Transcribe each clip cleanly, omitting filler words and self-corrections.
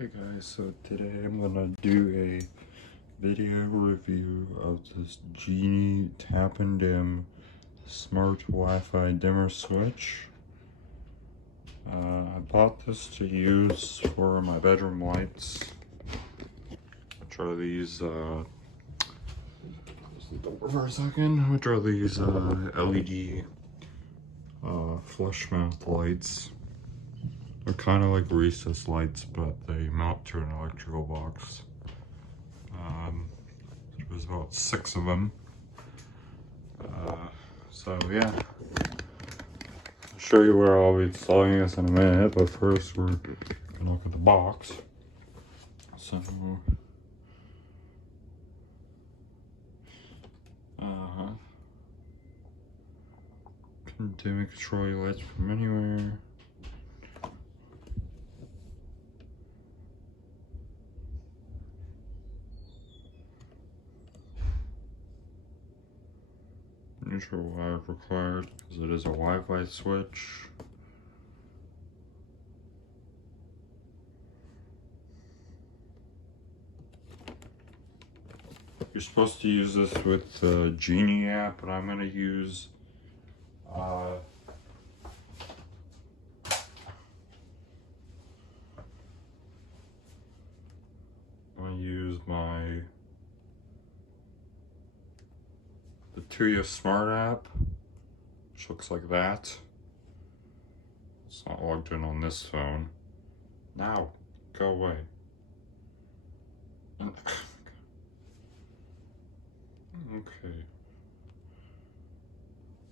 Hey guys, so today I'm gonna do a video review of this Geenie Tap+Dim smart Wi-Fi dimmer switch. I bought this to use for my bedroom lights, which are these, close the door for a second, which are these LED flush mount lights. They're kind of like recessed lights, but they mount to an electrical box. There's about 6 of them. So yeah, I'll show you where I'll be installing this in a minute, but first we're gonna look at the box. So, continue to control your lights from anywhere. Neutral wire required because it is a Wi-Fi switch. You're supposed to use this with the Geenie app, but I'm going to use the Tuya Smart app, which looks like that. It's not logged in on this phone. Now, go away. Okay.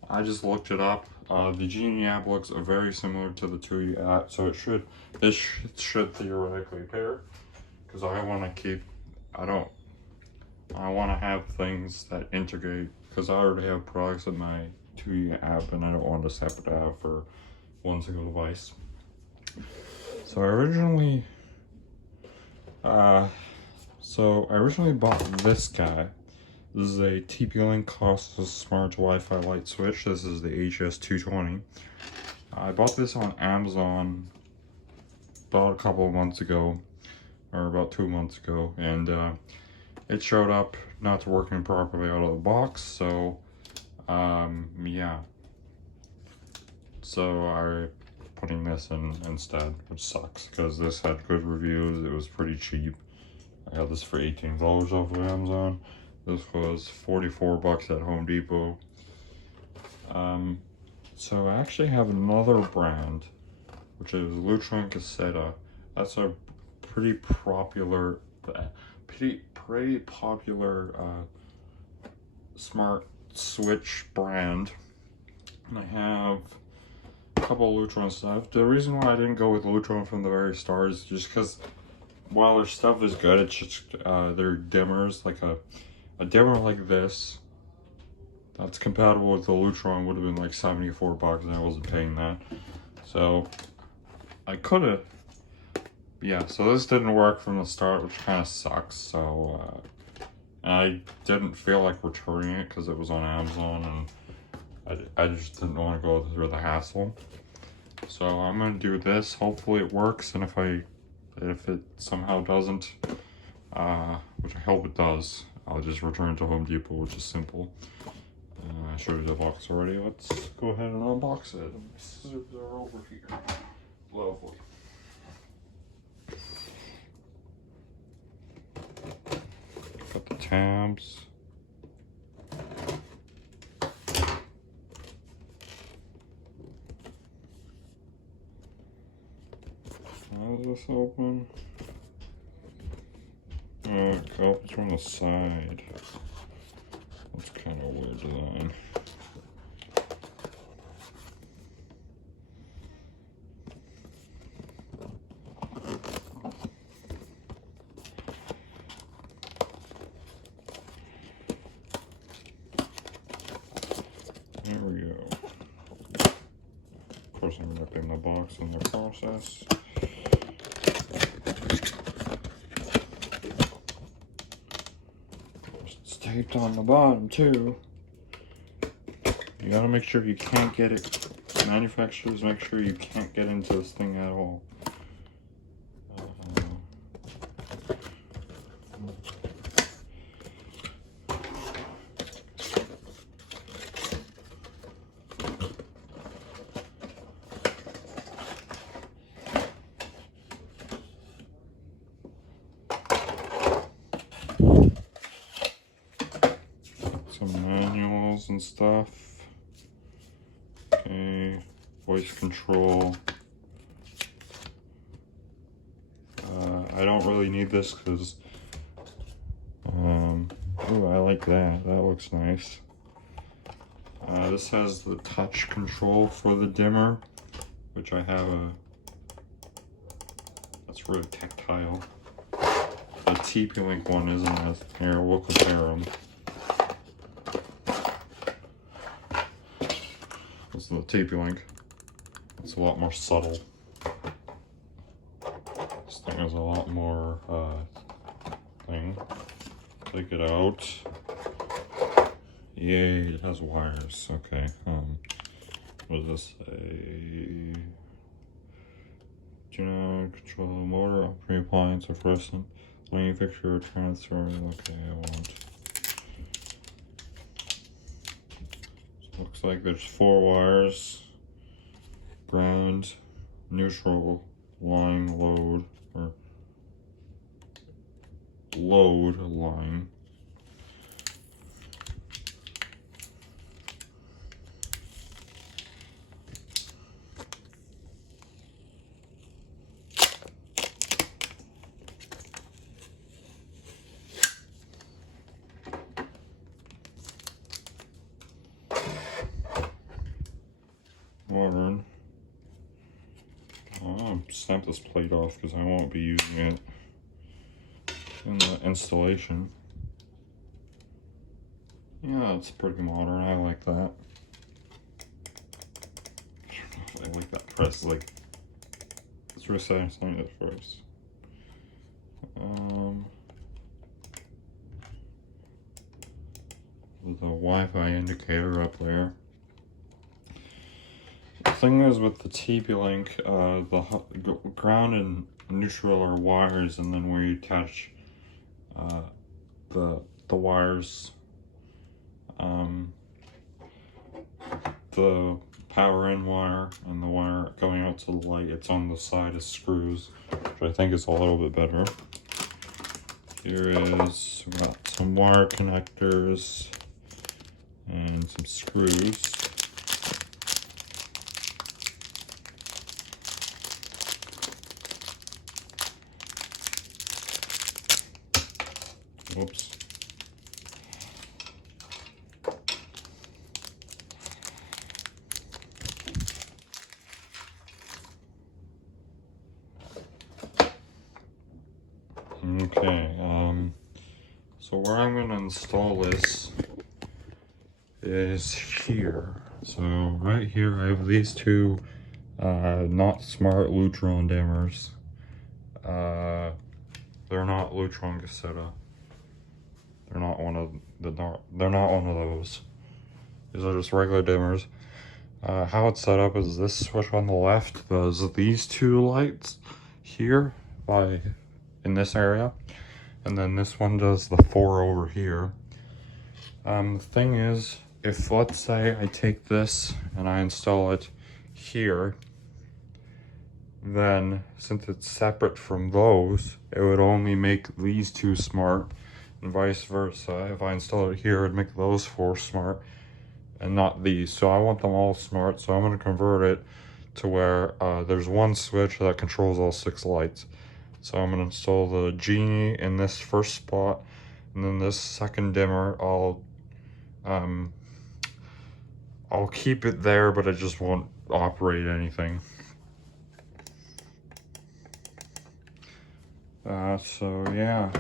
I just looked it up. The Geenie app looks very similar to the Tuya app, so this should theoretically pair. Because I want to have things that integrate, because I already have products in my Tuya app and I don't want a separate app for one single device. So I originally bought this guy. This is a TP-Link costless smart Wi-Fi light switch. This is the HS220. I bought this on Amazon about a couple of months ago, or about 2 months ago, and it showed up not working properly out of the box, so yeah. So I'm putting this in instead, which sucks because this had good reviews. It was pretty cheap. I got this for $18 off of Amazon. This was $44 at Home Depot. So I actually have another brand, which is Lutron Caseta. That's a pretty popular smart switch brand. And I have a couple of Lutron stuff. The reason why I didn't go with Lutron from the very start is just because while their stuff is good, it's just their dimmers, like a dimmer like this that's compatible with the Lutron would have been like $74 and I wasn't paying that. So I could have, yeah, so this didn't work from the start, which kind of sucks. So I didn't feel like returning it because it was on Amazon and I just didn't want to go through the hassle. So I'm gonna do this. Hopefully it works, and if it somehow doesn't, which I hope it does, I'll just return to Home Depot, which is simple. I showed you the box already. Let's go ahead and unbox it. My scissors are over here. Lovely. Got the tabs. How does this open? Oh, it opens from the side. That's kind of a weird design. There we go. Of course, I'm ripping the box in the process. It's taped on the bottom too. You gotta make sure you can't get it. Manufacturers make sure you can't get into this thing at all. Some manuals and stuff. Okay, voice control. I don't really need this because, oh, I like that. That looks nice. This has the touch control for the dimmer, which I have a, that's really tactile. The TP-Link one isn't as, here, we'll compare them. This is the TP-Link. It's a lot more subtle. This thing has a lot more thing. Take it out. Yay, it has wires. Okay. What does this say? Do not control the motor, operating appliance, or fluorescent lighting fixture, transfer. Okay, I won't. So looks like there's 4 wires. Ground, neutral, line, load, or load line. Modern. I'll snap this plate off because I won't be using it in the installation. Yeah, it's pretty modern. I like that. I like that press. Like, it's really satisfying at first. The Wi-Fi indicator up there. The thing is with the TP-Link, the ground and neutral are wires, and then we attach the wires, the power in wire and the wire going out to the light, it's on the side of screws, which I think is a little bit better. Here is, we got some wire connectors and some screws. Whoops. Okay, so where I'm going to install this is here. So right here I have these two not smart Lutron dimmers. They're not Lutron Cassetta. They're not one of those. These are just regular dimmers. How it's set up is this switch on the left does these 2 lights here in this area, and then this one does the 4 over here. The thing is, if let's say I take this and I install it here, then since it's separate from those, it would only make these 2 smart, and vice versa. If I install it here, it'd make those 4 smart and not these. So I want them all smart, so I'm going to convert it to where there's one switch that controls all 6 lights. So I'm going to install the Geeni in this first spot, and then this second dimmer I'll keep it there, but it just won't operate anything. So yeah.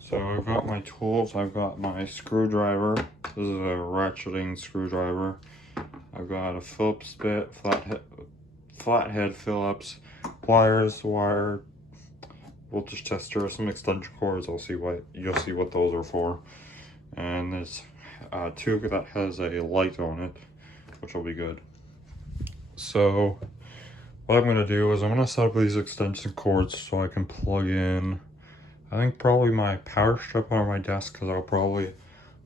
So I've got my tools. I've got my screwdriver. This is a ratcheting screwdriver. I've got a Phillips bit, flathead Phillips, pliers, wire, voltage tester, some extension cords. You'll see what those are for. And there's a tube that has a light on it, which will be good. So what I'm going to do is I'm going to set up these extension cords so I can plug in, I think probably my power strip on my desk, because I'll probably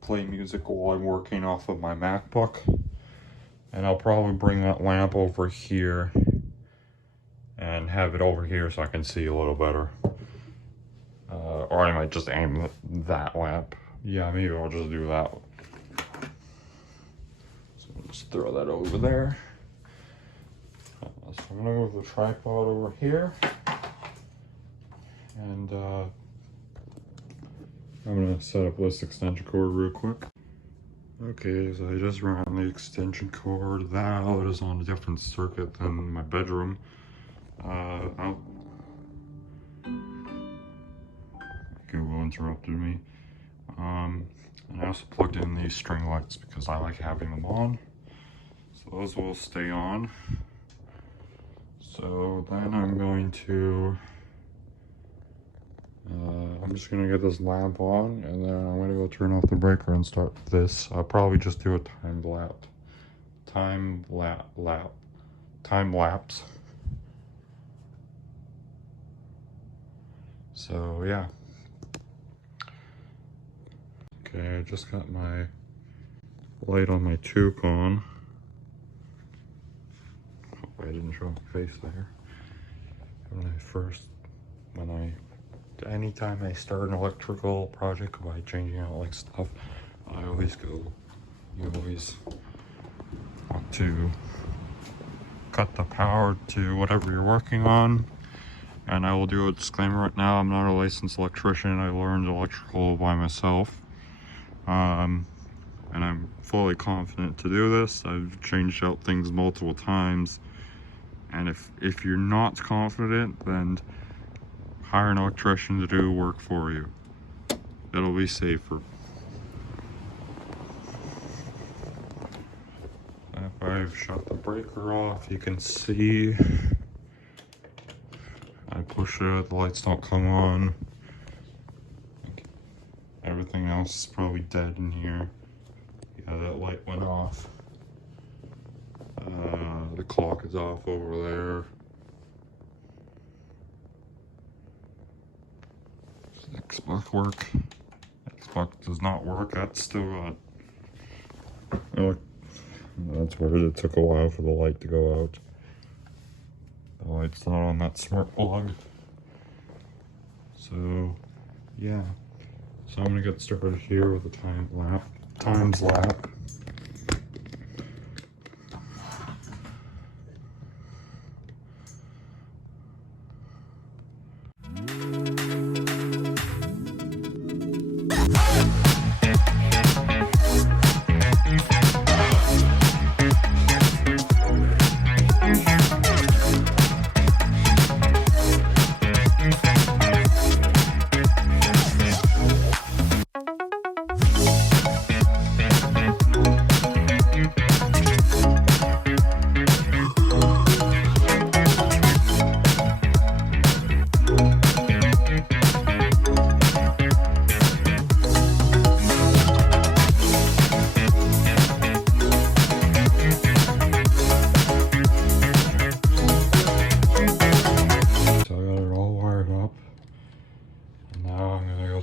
play music while I'm working off of my MacBook. And I'll probably bring that lamp over here and have it over here so I can see a little better. Or I might just aim that lamp. Yeah, maybe I'll just do that. So I'll just throw that over there. So I'm gonna move the tripod over here. And I'm gonna set up this extension cord real quick. Okay, so I just ran the extension cord. That outlet is on a different circuit than my bedroom. Google interrupted me. And I also plugged in these string lights because I like having them on. So those will stay on. So then I'm going to, I'm just gonna get this lamp on, and then I'm gonna go turn off the breaker and start this. I'll probably just do a time lapse. So yeah. Okay, I just got my light on my toque on. Hope I didn't show my face there. Anytime I start an electrical project by changing out like stuff, you always want to cut the power to whatever you're working on. And I will do a disclaimer right now, I'm not a licensed electrician. I learned electrical by myself. And I'm fully confident to do this. I've changed out things multiple times. And if you're not confident, then hire an electrician to do work for you. It'll be safer. If I've shut the breaker off, you can see I push it, the lights don't come on. Everything else is probably dead in here. Yeah, that light went off. The clock is off over there. Xbox work. Xbox does not work. That's still got. Oh, that's weird. It took a while for the light to go out. The light's not on that smart plug. So, yeah. So I'm gonna get started here with a times lapse.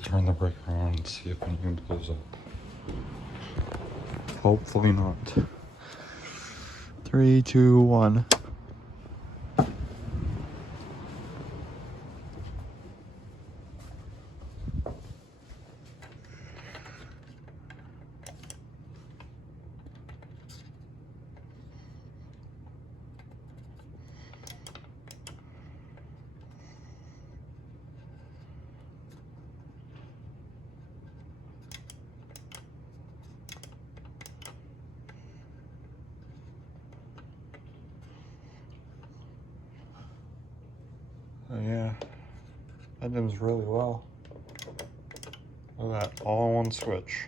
Turn the breaker on and see if anything blows up. Hopefully not. 3, 2, 1. Yeah, that dims really well. Look at that, all on one switch.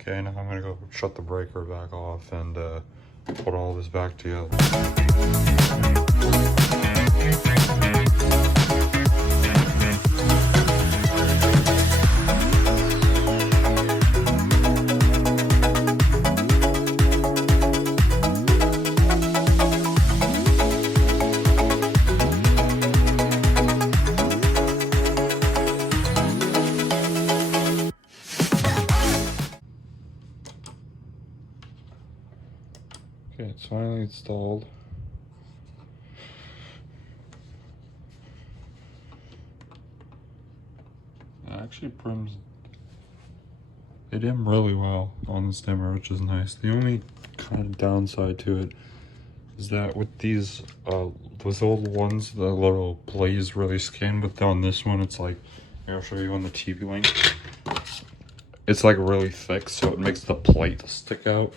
Okay, now I'm gonna go shut the breaker back off and put all this back together. Okay, it's finally installed. actually prims. They dim really well on this dimmer, which is nice. The only kind of downside to it is that with these, those old ones, the little blaze really skin, but on this one, it's like, I'll show you on the TV Link. It's like really thick, so it makes the plate stick out,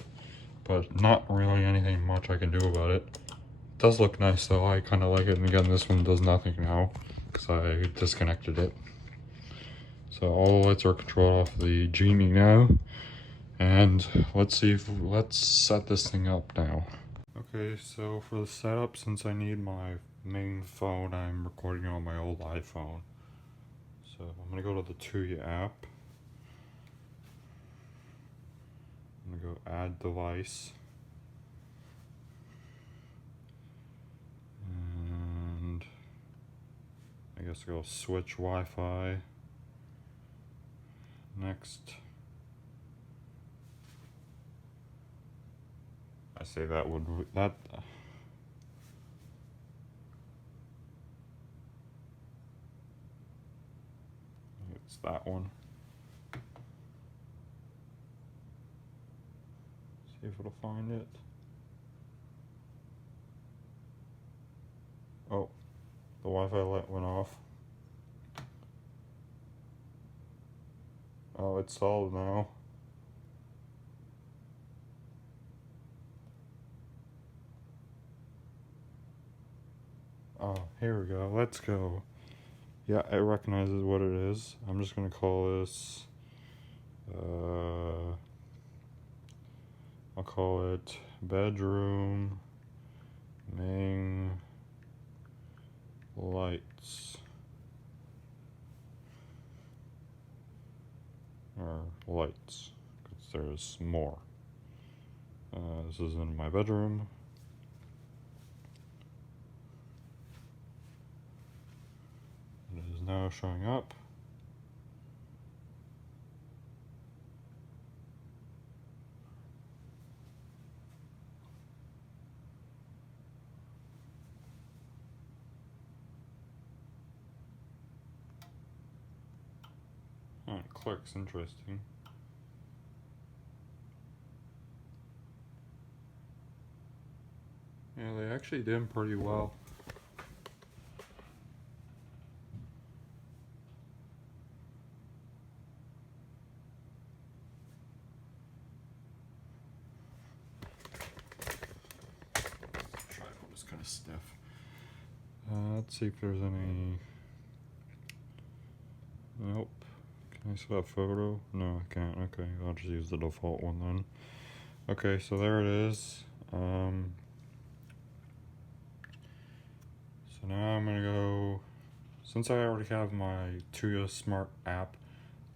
but not really anything much I can do about it. It does look nice though, I kind of like it, and again, this one does nothing now, because I disconnected it. So all the lights are controlled off the Geenie now, and let's set this thing up now. Okay, so for the setup, since I need my main phone, I'm recording on my old iPhone. So I'm gonna go to the Tuya app. I'm gonna go add device. And I guess go switch Wi-Fi. Next. I say that it's that one. See if it'll find it. Oh, the Wi-Fi light went off. Oh, it's solid now. Oh, here we go. Let's go. Yeah, it recognizes what it is. I'm just gonna call this, I'll call it bedroom main lights. Or lights, because there's more. This is in my bedroom. It is now showing up. Oh, it clicks, interesting. Yeah, they actually dim pretty well. Tripod is kind of stiff. Let's see if there's any. Nope. Can I set up photo? No, I can't. Okay, I'll just use the default one then. Okay, so there it is. So now I'm gonna go, since I already have my Tuya Smart app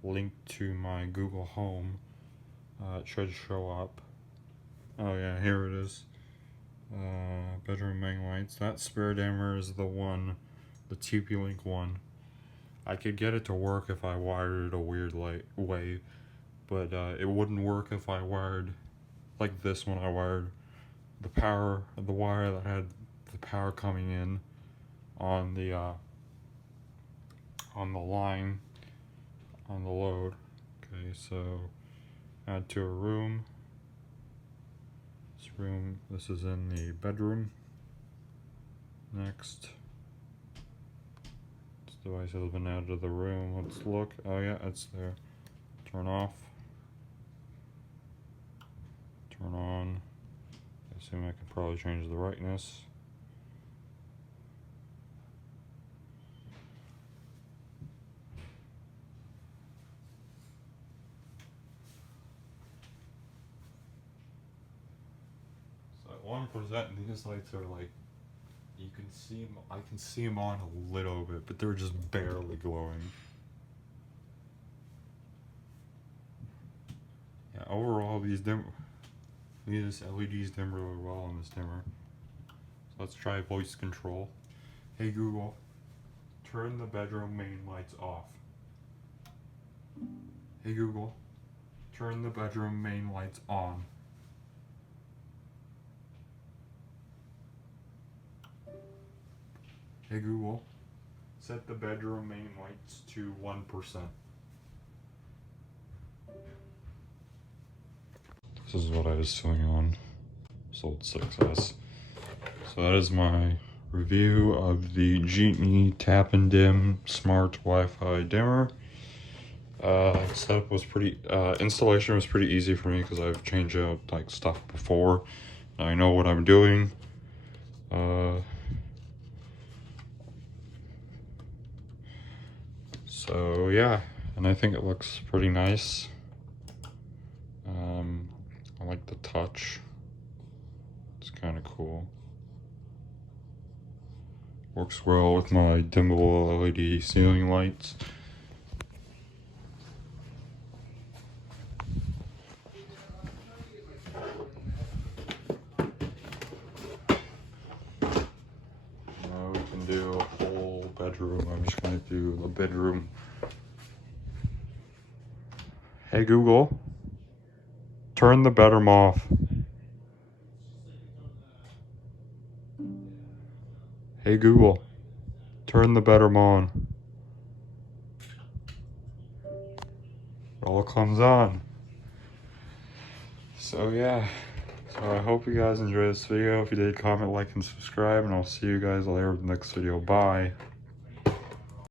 linked to my Google Home, it should show up. Oh yeah, here it is. Bedroom main lights. That spare dimmer is the one, the TP-Link one. I could get it to work if I wired it a weird way, but it wouldn't work if I wired like this when I wired the wire that had the power coming in on the line on the load. Okay, so add to a room. This is in the bedroom. Next, this device has been added to the room. Let's look. Oh yeah, it's there. Turn off. Turn on. I assume I can probably change the brightness. So at 1%, these lights are like, you can see them, I can see them on a little bit, but they're just barely glowing. Yeah, overall these LEDs dim really well on this dimmer. So let's try voice control. Hey Google, turn the bedroom main lights off. Hey Google, turn the bedroom main lights on. Hey Google, set the bedroom main lights to 1%. this is what I was sewing on. Sold 6S. So that is my review of the Geeni Tap+Dim Smart Wi-Fi dimmer. Setup was pretty, installation was pretty easy for me because I've changed out like stuff before. I know what I'm doing. So yeah, and I think it looks pretty nice. I like the touch. It's kind of cool. Works well with my dimmable LED ceiling lights. Now we can do a whole bedroom. I'm just gonna do the bedroom. Hey Google, turn the bedroom off. Hey Google, turn the bedroom on. It all comes on. So yeah, so I hope you guys enjoyed this video. If you did, comment, like, and subscribe, and I'll see you guys later in the next video. Bye.